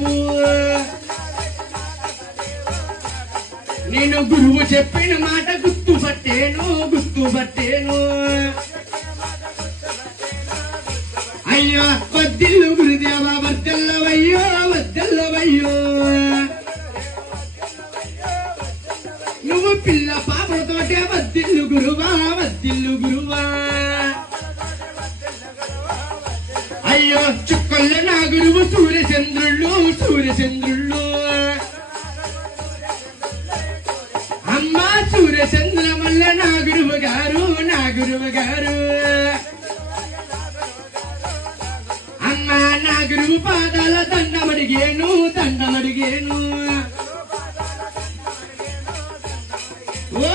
దేవు నేను గురువు చెప్పిన మాట గుర్తు పట్టేను గుర్తు పట్టేను. అయ్యో వద్దిల్లు గురుదేవా వద్దల్లవయ్యో వద్దల్లవయ్యో నువ్వు పిల్ల పాపలతోటే వద్దిల్లు గురువా వద్దిల్లు గురువా. అయ్యో చుక్కల్ల సూర్యచంద్రుళ్ళు అమ్మ సూర్యచంద్రమల్ల నా గురువు గారు నా గురువు గారు. అమ్మ నా గురువు పాదాల దండమడిగేను దండమడిగేను. ఓ